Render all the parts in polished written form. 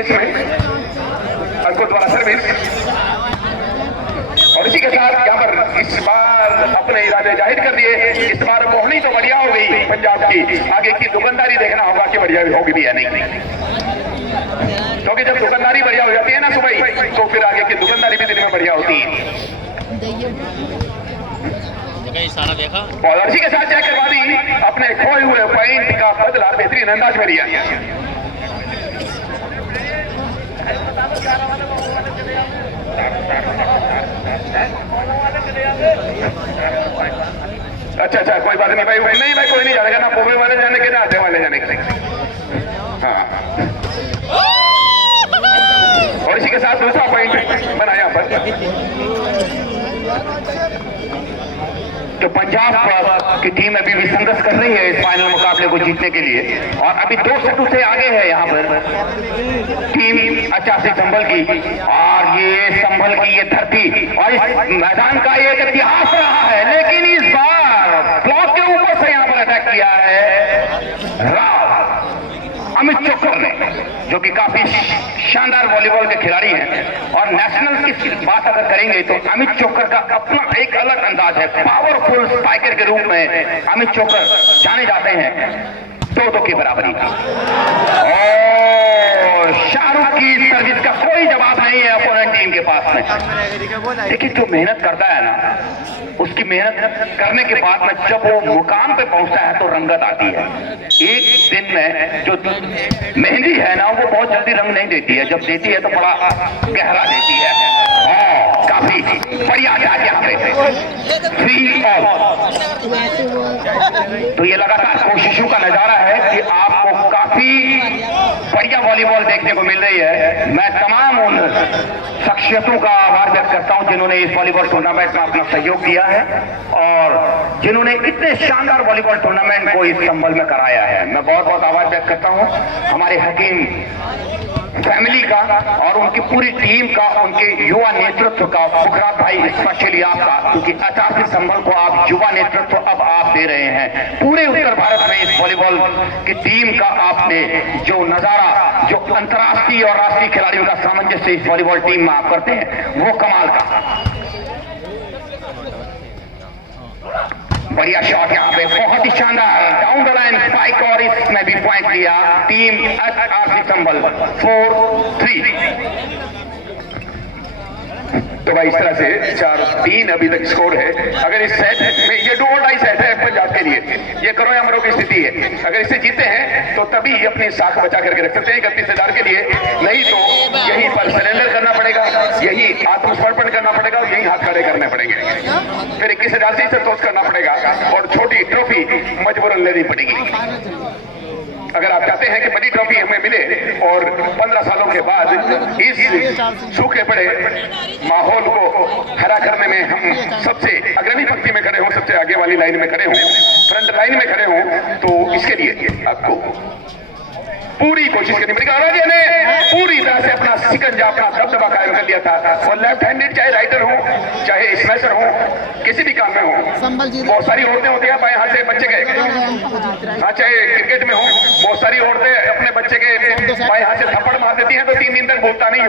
है इसमें, अर्को द्वारा सर्विस। और इसी के साथ यहाँ पर इस बार अपने इरादे जाहिर कर दिए। इस बार मोहनी तो बढ़िया हो गई पंजाब की, आगे की दुकानदारी देखना होगा कि बढ़िया होगी भी या नहीं, क्योंकि जब दुकानदारी बढ़िया हो जाती है ना सुबह, तो फिर आगे की दुकानदारी भी दिन में बढ़िया होती है। सारा देखा और इसी के साथ चेक करवा दी, अपने खोए हुए पॉइंट का बदला बेहतरीन अंदाज में लिया। अच्छा, कोई बात नहीं भाई, नहीं भाई कोई नहीं जाएगा ना, पूर्वे वाले जाने के ना आधे वाले जाने के। हाँ, और इसी के साथ दूसरा पॉइंट बना यहाँ पर। तो पंजाब की टीम अभी भी संघर्ष कर रही है इस फाइनल मुकाबले को जीतने के लिए, और अभी 2 सेटों से आगे है यहाँ पर टीम 85 संभल की। और ये संभल की ये धरती और इस मैदान का एक इतिहास रहा है, लेकिन इस बार ब्लॉक के ऊपर से यहाँ पर अटैक किया है राव अमित चोकर ने, जो कि काफी शानदार वॉलीबॉल के खिलाड़ी हैं। और नेशनल की बात अगर करेंगे तो अमित चोकर का अपना एक अलग अंदाज है। पावरफुल स्पाइकर के रूप में अमित चोकर जाने जाते हैं। 2-2 की बराबरी। और शाहरुख की सर्विस का कोई जवाब नहीं है अपोनेंट टीम के पास में। देखिए, जो मेहनत करता है ना, उसकी मेहनत करने के बाद में जब वो मुकाम पे पहुंचता है तो रंगत आती है। एक दिन में जो मेहंदी है ना, वो बहुत जल्दी रंग नहीं देती है, जब देती है तो बड़ा गहरा देती है। काफी बढ़िया जाए यहाँ पे 3 ऑल। तो ये लगातार कोशिशों का नजारा है कि आपको काफी बढ़िया वॉलीबॉल देखने को मिल रही है। मैं तमाम उन शख्सियतों का आभार व्यक्त करता हूं जिन्होंने इस वॉलीबॉल टूर्नामेंट में अपना सहयोग दिया है और जिन्होंने इतने शानदार वॉलीबॉल टूर्नामेंट को इस संभल में कराया है। मैं बहुत बहुत आभार व्यक्त करता हूं हमारे हकीम फैमिली का और उनकी पूरी टीम का, उनके युवा नेतृत्व का, पुखराज भाई स्पेशली आपका, क्योंकि 85 संभल को आप युवा नेतृत्व अब आप दे रहे हैं। पूरे उत्तर भारत में इस वॉलीबॉल की टीम का आपने जो नजारा, जो अंतर्राष्ट्रीय और राष्ट्रीय खिलाड़ियों का सामंजस्य इस वॉलीबॉल टीम में आप करते हैं, वो कमाल का। बढ़िया शॉट यहाँ पे, बहुत ही शानदार डाउन द लाइन स्पाइक, और इसमें भी पॉइंट लिया टीम एचआरसी संभल 4-3। तो भाई इस तरह से 4-3 अभी तक स्कोर है। अगर इस सेट में ये 2 और 2.5 सेट है पंजाब के लिए, ये करो या मरो की स्थिति है। अगर इसे जीते हैं तो तभी अपनी साख बचा करके रख सकते हैं 31,000 के लिए, नहीं तो यहीं पर सरेंडर करना पड़ेगा, यही आत्मसमर्पण करना पड़ेगा और यही हाथ खड़े करने पड़ेंगे। फिर 21,000 से संतोष करना पड़ेगा और छोटी ट्रॉफी मजबूरन लेनी पड़ेगी। अगर आप चाहते हैं कि बड़ी ट्रॉफी हमें मिले और 15 सालों के बाद इस सूखे पड़े माहौल को हरा करने में हम सबसे अग्रणी पंक्ति में खड़े हों, सबसे आगे वाली लाइन में खड़े हों, फ्रंट लाइन में खड़े हों, तो इसके लिए आपको पूरी कोशिश करनी पड़ेगी। और ने पूरी तरह से अपना सिकंजा, अपना दबदबा कायम कर लिया था। और लेफ्ट हैंडेड चाहे राइटर हो, चाहे स्मैशर हो, किसी भी काम में हो, बहुत सारी औरतें होती हैं बाएं हाथ से बच्चे के, हाँ चाहे क्रिकेट में हो, बहुत सारी औरतें अपने बच्चे के बाएं हाथ से थप्पड़ मार देती हैं तो 3 दिन तक बोलता नहीं हो।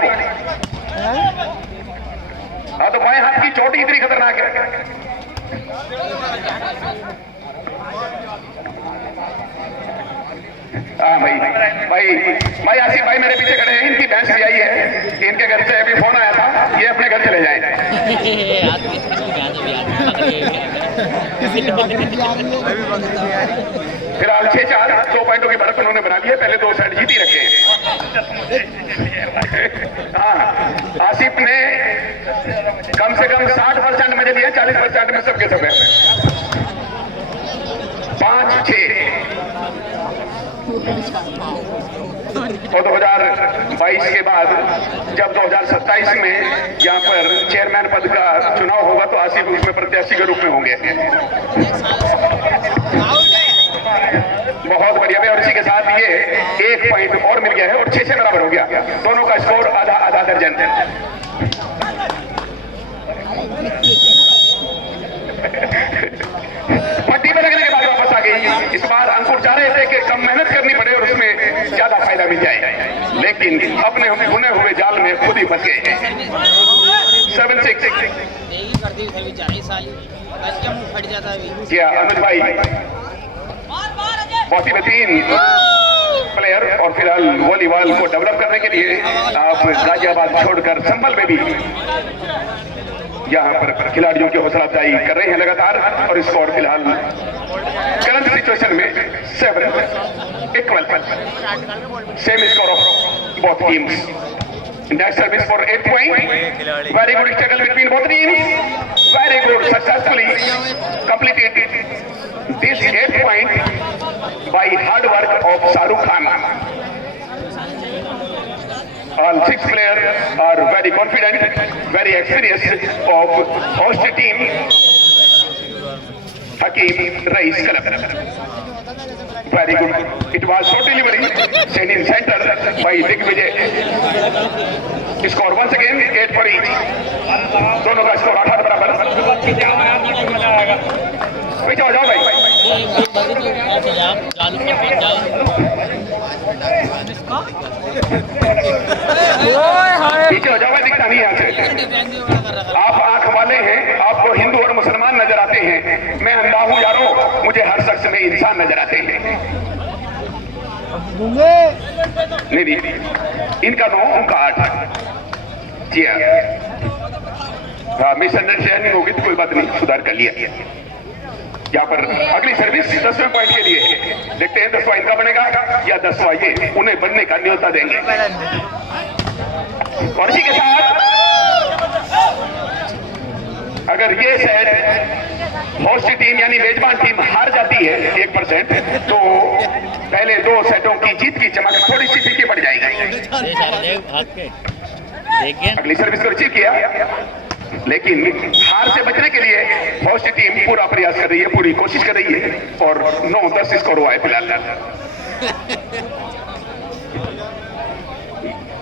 हाँ, तो बाएं हाथ की चोट इतनी खतरनाक है। हाँ भाई आसिफ भाई मेरे पीछे खड़े हैं, इनकी भैंस भी आई है, इनके घर से अभी फोन आया था, ये अपने घर चले जाए। फिलहाल 6-4 2 पॉइंटों की बढ़त उन्होंने बना ली है, पहले 2 सेट जीत ही रखे हैं। हाँ, आसिफ ने कम से कम 60% मजे दिए, 40% में सबके सब है। 5-6 तो 2022 के बाद जब 2027 में यहाँ पर चेयरमैन पद का चुनाव होगा तो आसिफ उसमें प्रत्याशी के रूप में होंगे। बहुत बढ़िया। और इसी के साथ ये 1 पॉइंट और मिल गया है और 6 से बराबर हो गया। दोनों का स्कोर आधा दर्जन। पट्टी पे लगने के बाद वापस आ गई इस बार अंकुर चाह रहे थे कि कम मेहनत करनी पड़े और उसमें ज्यादा फायदा मिल जाए, लेकिन अपने बुने हुए जाल में खुद ही फंस गए। 7-6 जी हाँ अनुज भाई, बहुत ही बेहतरीन प्लेयर। और फिलहाल वॉलीबॉल को डेवलप करने के लिए आप गाजियाबाद छोड़कर संभल में भी यहाँ पर खिलाड़ियों की हौसला अफजाई कर रहे हैं लगातार। और स्कोर फिलहाल करंट सिचुएशन में 7-12, same score of both teams. Next service for 8 point, very good struggle between both teams, very good, successfully completed this 8 point by hard work of Shahrukh Khan. All 6 players are very confident, very experienced of host team Hakeem Rais Club. Very good. It was short delivery, sent in center by Digvijay. Score once again 8 for each. दोनों का score 8 बराबर। पीछे हो जाओ भाई। पीछे हो जाओ भाई, दिखता नहीं यहाँ से। आप आंख वाले हैं, आपको हिंदू और मुसलमान नजर आते हैं, मैं अंधा हूँ यारो, मुझे हर शख्स में इंसान नजर आते हैं। नहीं, इनका 9 उनका 8। जी हाँ, मिसअंडरस्टैंडिंग होगी तो कोई बात नहीं, सुधार कर लिया। यहाँ पर अगली सर्विस 10वें पॉइंट के लिए, देखते हैं 10वां इनका बनेगा या 10वां ये उन्हें बनने का न्योता देंगे। और इसी के साथ अगर ये सेट होस्ट टीम यानी मेजबान टीम हार जाती है 1%, तो पहले 2 सेटों की जीत की चमक थोड़ी सी फीकी पड़ जाएगी। अगली सर्विस को रिसीव किया, लेकिन हार से बचने के लिए होस्ट टीम पूरा प्रयास कर रही है, पूरी कोशिश कर रही है। और 9-10 स्कोर हुआ है फिलहाल।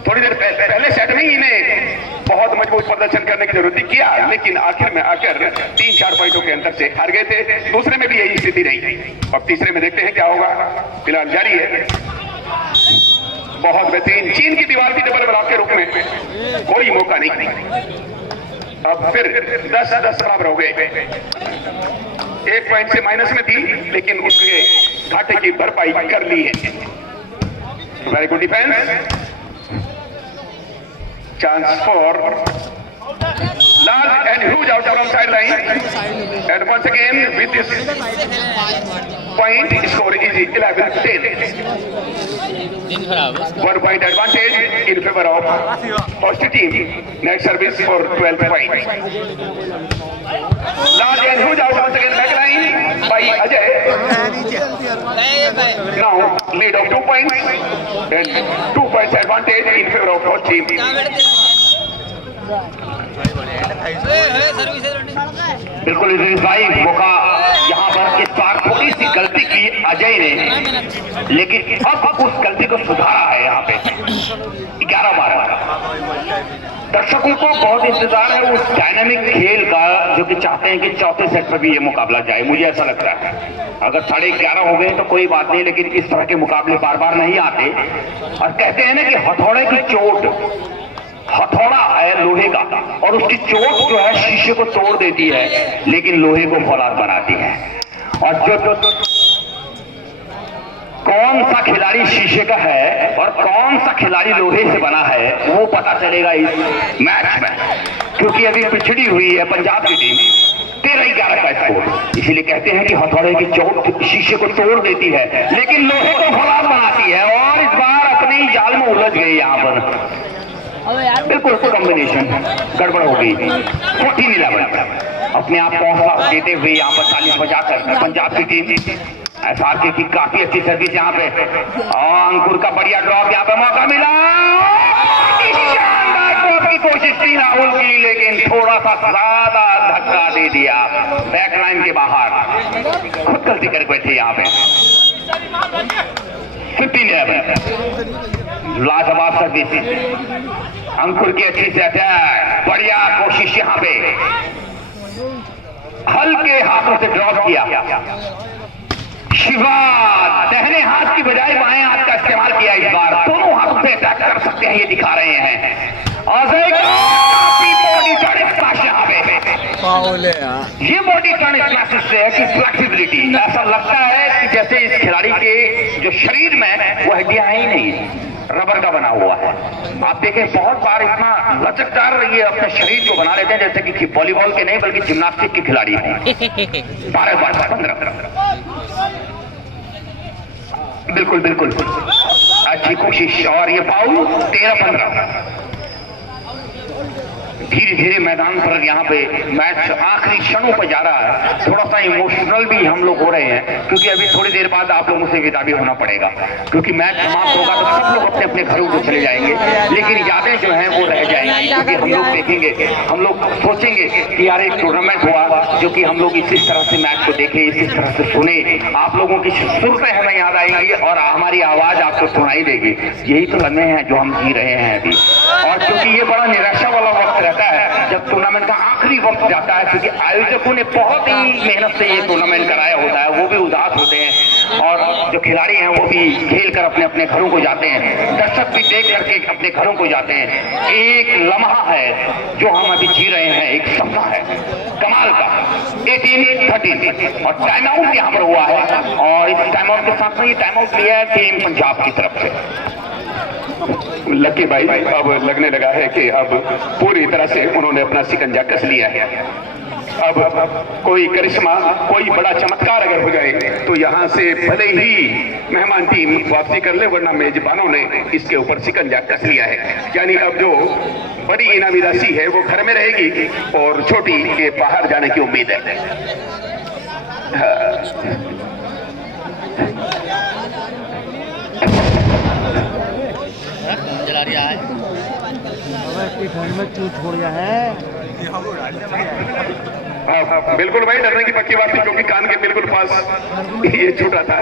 थोड़ी देर पहले सेट में इन्हें बहुत मजबूत प्रदर्शन करने की जरूरत किया, लेकिन आखिर में आकर 3-4 पॉइंटों के अंतर से हार गए थे। दूसरे में भी यही स्थिति रही। अब तीसरे में देखते हैं क्या होगा, फिलहाल जारी है। बहुत बेहतरीन चीन की दीवार की डबल ब्लॉक के रूप में, कोई मौका नहीं। अब फिर 10-10 बराबर हो गए। 1 पॉइंट से माइनस में थी, लेकिन उसके घाटे की भरपाई कर ली है। Very good defence, chance for large and huge out from sideline, and once again with this point score is 11-10. 1 point advantage in favor of host team. Next service for 12 points. Large and huge out once again backline by Ajay. Now lead of 2 points and 2 points advantage in favor of host team. बिल्कुल भाई, मौका यहाँ पर इस बार थोड़ी सी गलती की अजय ने, लेकिन अब उस गलती को सुधारा है। यहाँ पे 11-12 दर्शकों को बहुत इंतजार है उस डायनामिक खेल का, जो कि चाहते हैं कि चौथे सेट पर भी ये मुकाबला जाए। मुझे ऐसा लगता है अगर 11:30 हो गए तो कोई बात नहीं, लेकिन इस तरह के मुकाबले बार बार नहीं आते। और कहते हैं ना कि हथौड़े की चोट, हथौड़ा है लोहे का, और उसकी चोट जो है शीशे को तोड़ देती है, लेकिन लोहे को फौलाद बनाती है। और जो कौन सा खिलाड़ी शीशे का है और कौन सा खिलाड़ी लोहे से बना है, वो पता चलेगा इस मैच में, क्योंकि अभी पिछड़ी हुई है पंजाब की टीम 13-11 का स्कोर। इसीलिए कहते हैं कि हथौड़े की चोट शीशे को तोड़ देती है, लेकिन लोहे को फौलाद बनाती है। और इस बार अपने ही जाल में उलझ गई यहाँ पर, बिल्कुल कॉम्बिनेशन गड़बड़ हो गई। 14-11 अपने आप पहुंचा देते हुए यहाँ पर ताली बजाकर पंजाब की टीम। SRK की काफी अच्छी सर्विस यहाँ पे, और अंकुर का बढ़िया ड्रॉप, यहाँ पे मौका मिला, शानदार ड्रॉप की कोशिश थी राहुल की, लेकिन थोड़ा सा ज्यादा धक्का दे दिया बैकलाइन के बाहर, खुद गलती कर बैठे यहाँ पे। 15-11 लाजवाब सर्विस, अंकुर की अच्छी से अटैक, बढ़िया कोशिश यहाँ पे, हल्के हाथों से ड्रॉप किया, शिवा दाहिने हाथ की बजाय बाएं हाथ का इस्तेमाल किया इस बार, दोनों हाथों से अटैक कर सकते हैं ये दिखा रहे हैं। अजय काफी बॉडी टर्न स्मैश यहाँ पे, ये बॉडी टर्न स्मैश से है कि फ्लेक्सिबिलिटी, ऐसा लगता है कि जैसे इस खिलाड़ी के जो शरीर में वो हड्डियां ही नहीं, रबर का बना हुआ है। आप देखें बहुत बार इतना लचकदार ये अपने शरीर को बना लेते हैं जैसे कि वॉलीबॉल के नहीं बल्कि जिम्नास्टिक के खिलाड़ी हैं। 12-15 बिल्कुल बिल्कुल अच्छी कोशिश, और ये फाउल 13-15। धीरे धीरे मैदान पर यहाँ पे मैच आखिरी क्षणों पर जा रहा है। थोड़ा सा इमोशनल भी हम लोग हो रहे हैं क्योंकि अभी थोड़ी देर बाद आप लोगों से विदा भी होना पड़ेगा, क्योंकि मैच समाप्त होगा तो सब लोग अपने अपने घरों को चले जाएंगे, लेकिन यादें जो हैं वो रह जाएंगी। क्योंकि हम लोग देखेंगे, हम लोग सोचेंगे कि यार एक टूर्नामेंट हुआ जो कि हम लोग इसी तरह से मैच को देखे, इसी तरह से सुने, आप लोगों की सुरतें हमें याद आएंगी और हमारी आवाज आपको सुनाई देगी। यही तो लम्हे हैं जो हम जी रहे हैं अभी। और क्योंकि ये बड़ा निराशा वाला वक्त रहता है जब टूर्नामेंट का आखिरी वक्त जाता है, क्योंकि आयोजकों ने बहुत ही मेहनत से ये टूर्नामेंट कराया होता है, वो भी उदास होते हैं और जो खिलाड़ी हैं वो भी खेल कर अपने अपने घरों को जाते हैं, दर्शक भी देख करके अपने घरों को जाते हैं। एक लम्हा है जो हम अभी जी रहे हैं, एक सपना है कमाल का। 18-13 और टाइम आउट यहाँ पर हुआ है, और इस टाइम आउट के साथ में ये टाइम आउट लिया है टीम पंजाब की तरफ से। लकी भाई अब लगने लगा है कि अब पूरी तरह से उन्होंने अपना शिकंजा कस लिया है। अब कोई करिश्मा, कोई बड़ा चमत्कार अगर हो जाए तो यहाँ से भले ही मेहमान टीम वापसी कर ले, वरना मेजबानों ने इसके ऊपर शिकंजा कस लिया है। यानी अब जो बड़ी इनामी राशि है वो घर में रहेगी और छोटी के बाहर जाने की उम्मीद है। जला रहा है बिल्कुल भाई, डरने की पक्की बात थी क्योंकि कान के बिल्कुल पास ये छूटा था।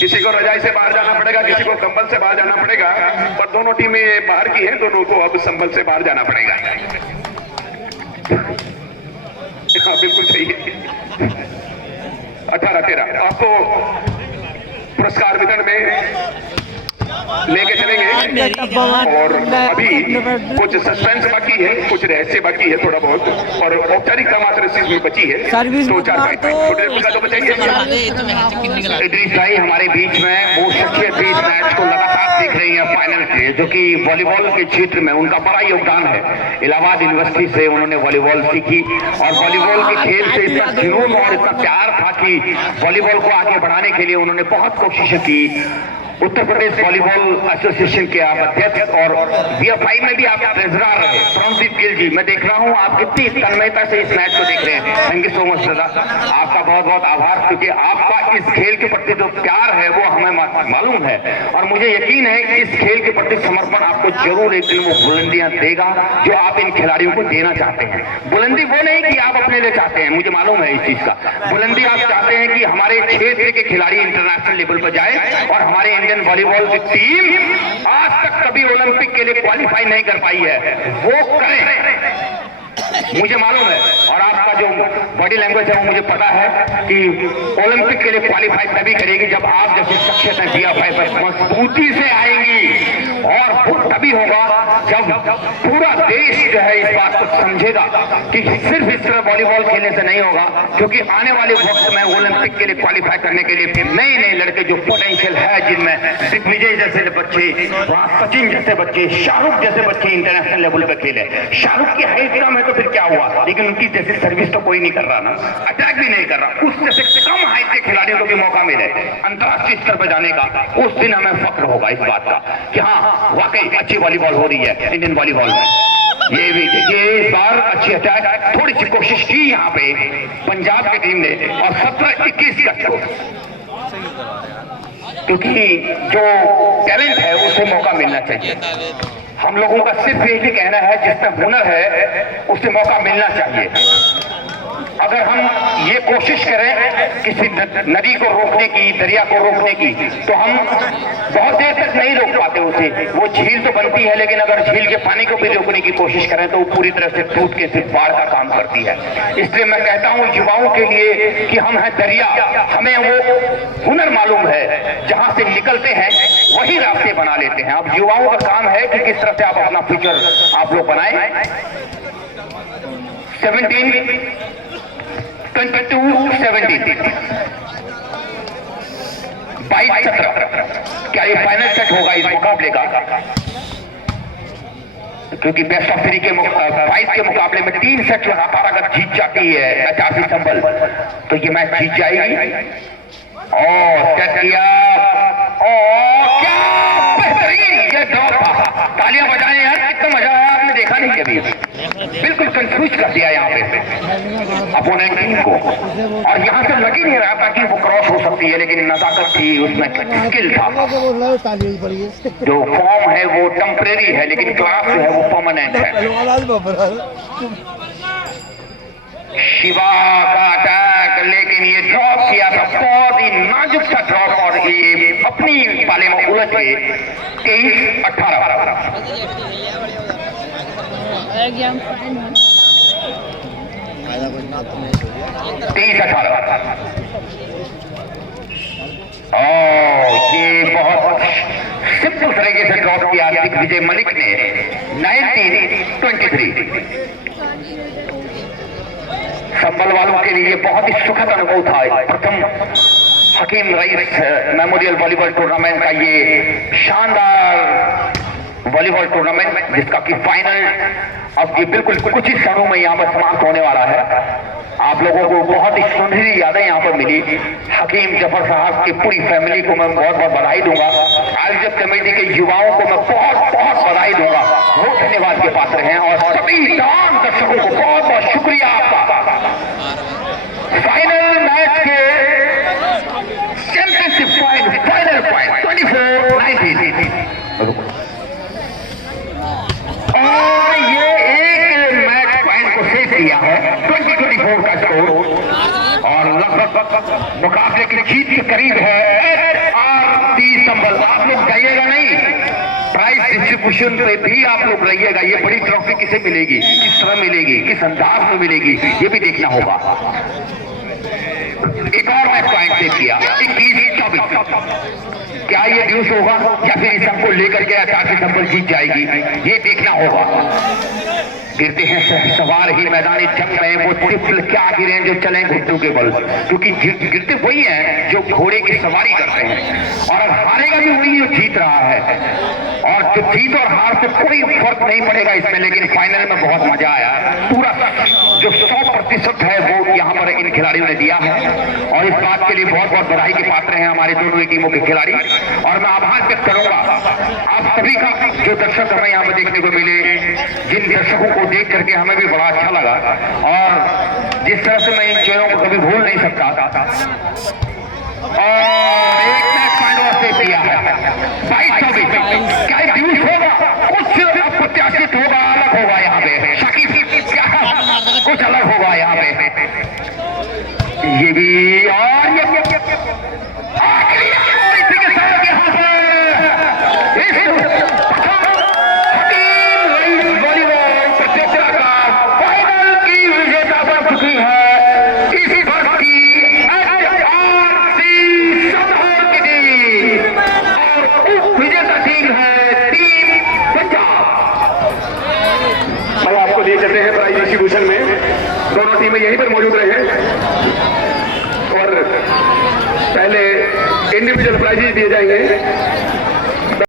किसी को रजाई से बाहर जाना पड़ेगा, किसी को कंबल से बाहर जाना पड़ेगा, पर दोनों टीमें बाहर की हैं, दोनों को अब संभल से बाहर जाना पड़ेगा। हाँ बिल्कुल सही है। 18-13 आपको पुरस्कार वितरण में लेके चलेंगे, और अभी कुछ सस्पेंस बाकी है, कुछ रहस्य बाकी है थोड़ा बहुत, और औपचारिकता मात्र इस चीज में बची है। तो 4 तो बचाइए। इदरीस भाई हमारे बीच में वो शख्सियत भी इस मैच को लगातार देख रही है फाइनल के, जो कि वॉलीबॉल के क्षेत्र में उनका बड़ा योगदान है। इलाहाबाद यूनिवर्सिटी से उन्होंने वॉलीबॉल सीखी और वॉलीबॉल के खेल से इतना जुनून और इतना प्यार था कि वॉलीबॉल को आगे बढ़ाने के लिए उन्होंने बहुत कोशिशें की। उत्तर प्रदेश वॉलीबॉल एसोसिएशन के आप अध्यक्ष और BFI में भी आप ट्रेजरर रहे। प्रमदीप गिल जी, मैं देख रहा हूं आप कितनी तन्मयता से इस मैच को देख रहे हैं। थैंक यू सो मच दादा, आपका बहुत बहुत आभार, क्योंकि आपका इस खेल के प्रति जो प्यार है वो हमें मालूम है, और मुझे यकीन है कि इस खेल के प्रति समर्पण आपको जरूर एक दिन वो बुलंदियां देगा जो आप इन खिलाड़ियों को देना चाहते हैं। बुलंदी वो नहीं कि आप अपने लिए चाहते हैं, मुझे मालूम है इस चीज का। बुलंदी आप चाहते हैं कि हमारे क्षेत्र के खिलाड़ी इंटरनेशनल लेवल पर जाए और हमारे इंडियन वॉलीबॉल की टीम आज तक कभी ओलंपिक के लिए क्वालिफाई नहीं कर पाई है, वो करें, मुझे मालूम है। और आपका जो बॉडी लैंग्वेज है वो मुझे पता है कि ओलंपिक के लिए क्वालिफाई तभी करेगी जब आप जैसी शख्सियतें BFI पर मजबूती से आएंगी, और वो तभी होगा जब पूरा देश जो है इस बात को समझेगा कि सिर्फ इस तरह वॉलीबॉल खेलने से नहीं होगा, क्योंकि आने वाले वक्त में ओलंपिक के लिए क्वालिफाई करने के लिए नए नए लड़के जो पोटेंशियल है, जिनमें दिग्विजय जैसे बच्चे, सचिन जैसे बच्चे, शाहरुख जैसे बच्चे इंटरनेशनल लेवल पर खेले। शाहरुख की हाइट कम है तो फिर क्या हुआ, लेकिन उनकी जैसी सर्विस तो कोई नहीं कर रहा ना, अटैक भी नहीं कर रहा। उस जैसे कम हाइट के खिलाड़ियों को भी मौका मिले अंतर्राष्ट्रीय स्तर पर जाने का, उस दिन हमें फख्र होगा इस बात का कि हाँ वाकई अच्छी वॉलीबॉल हो रही है इंडियन वॉलीबॉल में। ये भी देखिए इस बार अच्छी अटैक, थोड़ी सी कोशिश की यहाँ पे पंजाब की टीम ने, और 17-21 तक को, क्योंकि जो टैलेंट है उसे मौका मिलना चाहिए। हम लोगों का सिर्फ यही कहना है जिसमें हुनर है उसे मौका मिलना चाहिए। अगर हम ये कोशिश करें किसी नदी को रोकने की, दरिया को रोकने की, तो हम बहुत देर तक नहीं रोक पाते उसे। वो झील तो बनती है, लेकिन अगर झील के पानी को भी रोकने की कोशिश करें तो वो पूरी तरह से टूट के सिर्फ बाढ़ का काम करती है। इसलिए मैं कहता हूं युवाओं के लिए कि हम हैं दरिया, हमें वो हुनर मालूम है, जहां से निकलते हैं वही रास्ते बना लेते हैं। अब युवाओं का काम है कि किस तरह से आप अपना फ्यूचर आप लोग बनाएं। 22-17 क्या ये फाइनल सेट होगा इस मुकाबले का? क्योंकि बेस्ट ऑफ 3 के 5 के मुकाबले में 3 सेट लगातार अगर जीत जाती है एचआरसी संभल, तो ये मैच जीत जाएगी। और सेट किया, और क्या बेहतरीन ये ड्रॉप था। तालियां बजाएं यार, कितना मजा आया, आपने देखा नहीं कभी। बिल्कुल कंफ्यूज कर दिया यहाँ पे अपोनेंट टीम को, और यहाँ से लग ही नहीं रहा था कि वो क्रॉस हो सकती है, लेकिन नजाकत थी उसमें, स्किल था। जो फॉर्म है वो टेम्परेरी है, लेकिन क्लास जो है वो परमानेंट है। शिवा का अटैक, लेकिन ये ड्रॉप किया था, बहुत ही नाजुक सा ड्रॉप, और ये अपनी पाले में उलझ गए। 23-18 ये बहुत सिंपल तरीके से ड्रॉप किया दिग्विजय मलिक ने। 19-23 संभल वालों के लिए बहुत ही सुखद अनुभव था। प्रथम हकीम रईस मेमोरियल वॉलीबॉल टूर्नामेंट का ये शानदार वॉलीबॉल टूर्नामेंट, जिसका कि फाइनल अब ये बिल्कुल कुछ ही क्षणों में यहाँ पर समाप्त होने वाला है। आप लोगों को बहुत ही सुनहरी यादें यहाँ पर मिली। हकीम जफर साहब की पूरी फैमिली को मैं बहुत बहुत बधाई दूंगा। आयोजक कमेटी के युवाओं को मैं बहुत बहुत बधाई दूंगा, वो धन्यवाद के पात्र हैं। और सभी तमाम दर्शकों को बहुत बहुत शुक्रिया आपका। फाइनल मैच के चैंपियनशिप पॉइंट, फाइनल पॉइंट 24-19, और ये एक मैच पॉइंट को सेव किया है 20-24 का स्कोर, और लगभग मुकाबले की जीत के करीब है एचआरसी संभल। आप लोग जाइएगा नहीं, प्राइज डिस्ट्रीब्यूशन पे भी आप लोग रहिएगा। ये बड़ी ट्रॉफी किसे मिलेगी, किस तरह मिलेगी, किस अंदाज में मिलेगी, ये भी देखना होगा। एक और मैच पॉइंट सेव किया 21-24। क्या ये ड्यूस होगा या फिर इस सबको लेकर के एचआरसी संभल जीत जाएगी, ये देखना होगा। गिरते हैं सवार ही मैदानी जंग में, वो टिप्पल क्या गिरे जो चले घुटनों के बल, क्योंकि गिरते वही हैं जो घोड़े की सवारी करते हैं, और अब हारेगा भी वही जो जीत रहा है। और जो जीत और हार से कोई फर्क नहीं पड़ेगा इसमें, लेकिन फाइनल में बहुत मजा आया। पूरा जो 100% है वो यहाँ पर इन खिलाड़ियों ने दिया है, और इस बात के लिए बहुत बहुत बधाई के पात्र हैं हमारे दोनों ही टीमों के खिलाड़ी। और मैं आभार व्यक्त करूंगा आप सभी का, जो दर्शक हमें यहाँ पर देखने को मिले, जिन दर्शकों को देख करके हमें भी बड़ा अच्छा लगा, और जिस तरह से मैं इन चेहरों को कभी भूल नहीं सकता। और एक मैच पॉइंट और सेव किया है 22-24। क्या ड्यूस होगा, कुछ अप्रत्याशित होगा, अलग होगा यहाँ पे। शाकिब क्या कुछ अलग होगा यहाँ पे, ये भी। और ये आखिरी इसी के साथ यहाँ पर वॉलीबॉल प्रतियोगिता का फाइनल की विजेता बन चुकी है इसी वर्ष की एचआरसी संभल की टीम, और उप विजेता टीम है टीम पंजाब। अब आपको ले चलते हैं प्राइज डिस्ट्रीब्यूशन में। दोनों टीमें यहीं पर मौजूद रहे और पहले इंडिविजुअल प्राइजेस दिए जाएंगे।